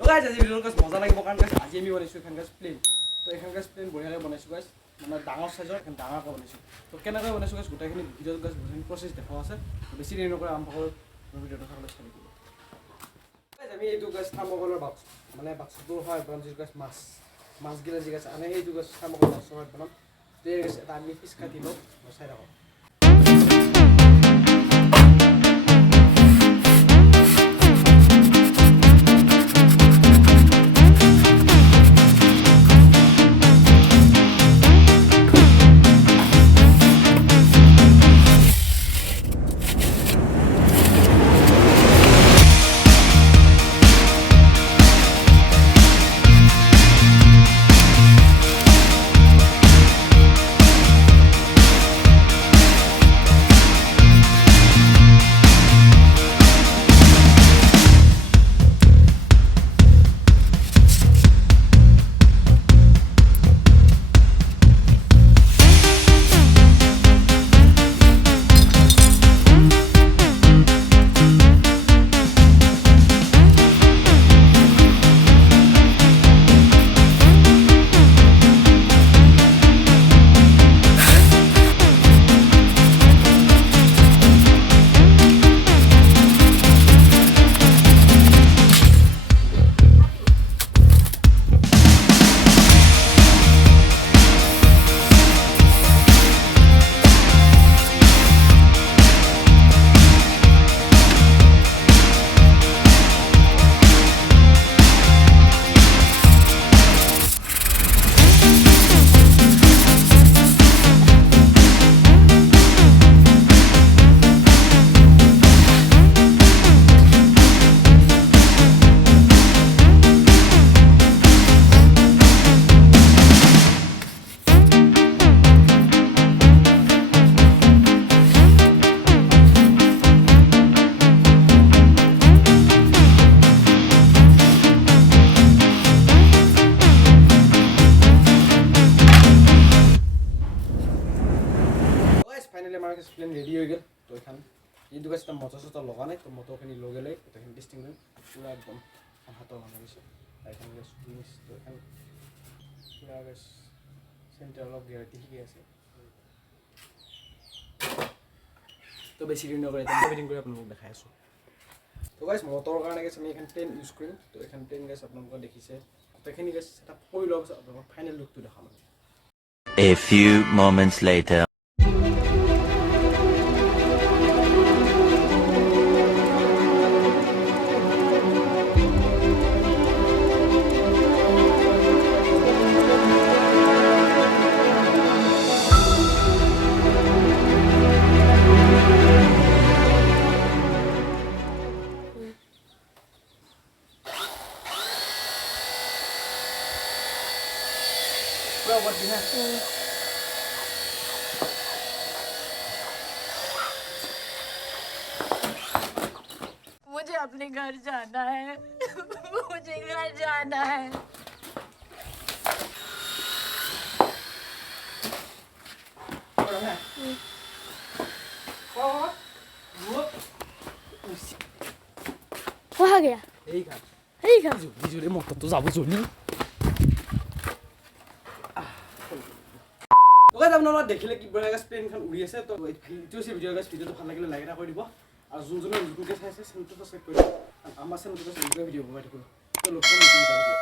তো গাইজ আজি ভিডিঅ'টো গাইজ মজা লাগিব কাৰণ গাইজ আজি আমি বনাইছোঁ এখন গাইজ প্লেন তো এখন গাইজ প্লেন বঢ়িয়াকৈ বনাইছোঁ গাইজ মানে ডাঙৰ চাইজৰ এখন ডাঙৰকৈ বনাইছোঁ তো কেনেকৈ বনাইছোঁ গাইজ গোটেইখিনি ভিডিঅ'ত গাইজ গোটেইখিনি প্ৰচেছ দেখাও আছে বেছি দেৰি নকৰে আৰম্ভ কৰোঁ ভিডিঅ'টো চাবলৈ ষ্টাৰ্ট কৰোঁ গাইজ আমি এইটো গাইজ থাৰ্মকলৰ বাক্স মানে বাক্সটো হয় বনাম যিটো গাইজ মাছগিলা যি গাইজ আনে সেইটো গাইজ থাৰ্মকল বাক্স হয় বনাম তো এই গাইজ এটা আমি পিচ কাটি লওঁ চাই থাকক প্লেন ৰেডি হৈ গ'ল তো এখন যিটো গাছ মটৰ চটৰ লগা নাই তো মটৰখিনি লগাই গোটেইখিনি টেষ্টিং কৰিম পূৰা একদম হাতৰ মানুহ গৈছে এখন গেছ তো এখন পূৰা গেছ চেণ্টাৰ অলপ গেৰাটি শিকি আছে তো বেছি দিন নকৰে এভিটিং কৰি আপোনালোকক দেখাই আছোঁ তো গাছ মটৰৰ কাৰণে গেছ আমি এখন প্লেন ইউজ কৰিম তো এখন প্লেন গেছ আপোনালোকে দেখিছে গোটেইখিনি গেছ এটা কৰি লোৱাৰ পিছত আপোনালোকক ফাইনেল লুকটো দেখাম A few moments later. मुझे अपने घर जाना है मुझे घर जाना है वो आ गया यही खा बिजुली मोटर तो जाबो जल्दी তো গাইজ আপোনালোকে দেখিলে কি বঢ়িয়া গাছ প্লেনখন উৰি আছে তো এইটো হৈছে ভিডিঅ' গাছ ভিডিঅ'টো ভাল লাগিলে লাইক এটা কৰি দিব আৰু যোনজনে নতুনকৈ চাইছে চেনেলটো ছাবস্ক্ৰাইব কৰি দিব আমাৰ চেনেলটো ভিডিঅ' বনাই থাকোঁ তো লগ পাম